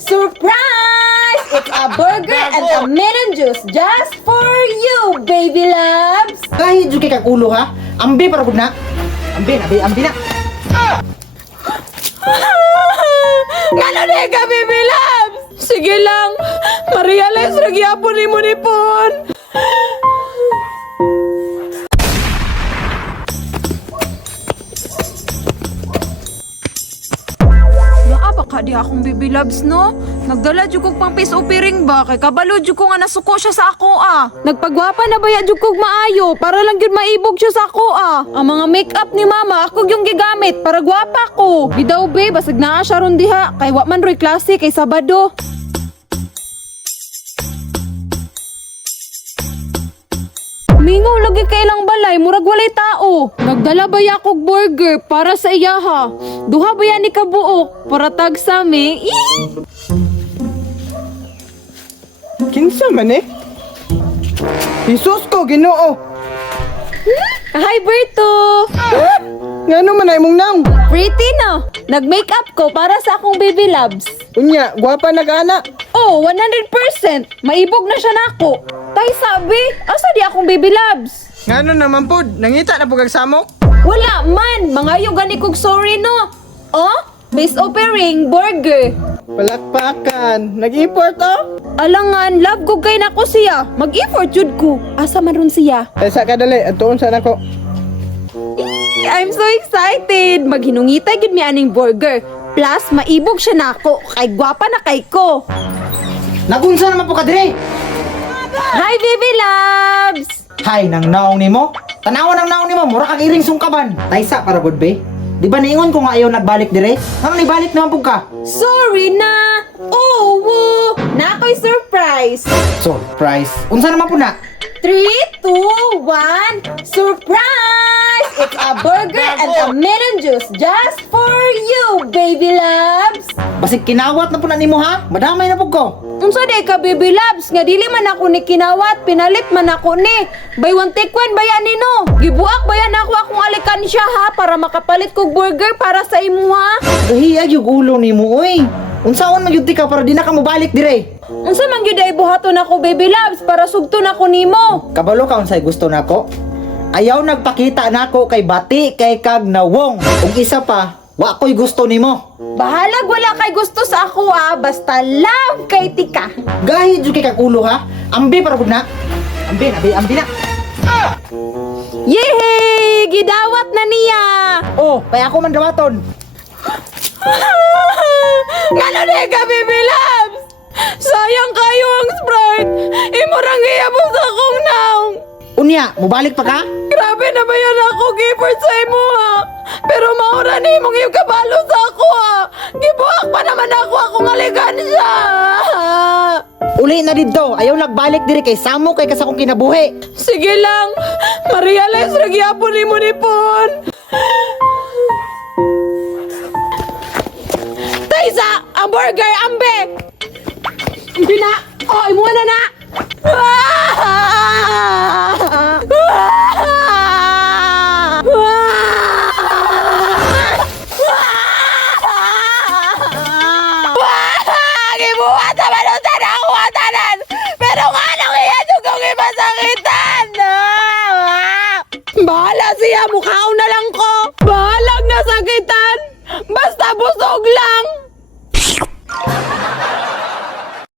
Surprise! It's a burger and a melon juice just for you, baby loves! Kahit yung kay ulo ha, ambi para gud na. Ambi na, ambi, ambi na. Ngano na ka, baby loves? Sige lang, ma-realize na gyapon ni mo ni Pon. Di akong loves no? Nagdala jud kog pang peace offering ba kay kabalo jud ko nga nasuko siya sa ako ah. Nagpagwapa na baya jud kog maayo para lang jud maibog siya sa ako ah. Ang mga makeup ni mama ako yung gigamit para gwapa ko. Bidaw be basag naa siya ron diha kay wa man roy klase kay Sabado. Mingaw lagi kay ilang balay, murag walay tao. Nagdala ba ya kog burger para sa iyaha? Duha ba yan ni kabuok para tag sa mi? Kinsa man eh? Jesus ko, ginoo. Hi Berto! Ngano man ay mong nang? Pretty no? Nag-makeup ko para sa akong baby loves. Unya, gwapa na gana. Oh, 100%! Maibog na siya nako. Tay sabi, asa di akong baby loves? Ngano naman pod, nangita na pugag samok. Wala man, mga gani kog sorry no. Oh, base offering, burger. Palakpakan, nag-import oh. Alangan, love ko kay nako siya. Mag-effort jud ko. Asa man ron siya? Eh, sa kadali, atuon sa nako. I'm so excited! Maghinungitay gid mi aning burger. Plus, maibog siya nako. Kay gwapa na kay ko. Nagunsa naman po ka dire. Hi, baby loves! Hay, nang naong nimo. Tanawan ang naong nimo, mura kang iring sungkaban. Taysa para good be. Di ba niingon ko nga ayaw nagbalik dire? Nang nibalik naman po ka. Sorry na! Oh, woo! Na ako'y surprise! Surprise. Unsa naman po na? 3, 2, 1, surprise! It's a burger and a melon juice just for you, baby loves! Basig kinawat na po na nimo ha? Madamay na po ko. Unsa day ka baby loves nga dili man ako ni kinawat pinalit man ako ni buy one take one bayan ni no gibuak bayan ako akong alikansya ha para makapalit kog burger para sa imo ha Gahiyag yung ulo nimo oy. Unsaon man ka para di na ka mobalik dire? unsa man gyud ay buhaton ako baby loves para sugton ako nimo Kabalo ka unsay gusto nako? Ayaw nagpakita nako kay bati kay kag nawong. Ug isa pa, wa ko'y gusto nimo. bahalag wala kay gusto sa ako ha basta love kay tika Gahid jud kay kag ulo ha. Ambi para gud na. Ambi na, ambi, ambi na. yehey gidawat na niya Oh, kaya ako man dawaton. Ngano na ka, baby Unya, mobalik pa ka? Grabe na ba yan ako, gifford sa imo ha? Pero maura ni mong iyong kabalo sa ako ha? Gibuak pa naman ako akong aligan siya. Uli na didto, ayaw nagbalik diri kay samo kay kasakong kinabuhi. Sige lang, ma-realize na gyapon ni mo ni Pon. Taysa, ang burger, ambe! Hindi na! Oh, imuha na sakitan, basta busog lang.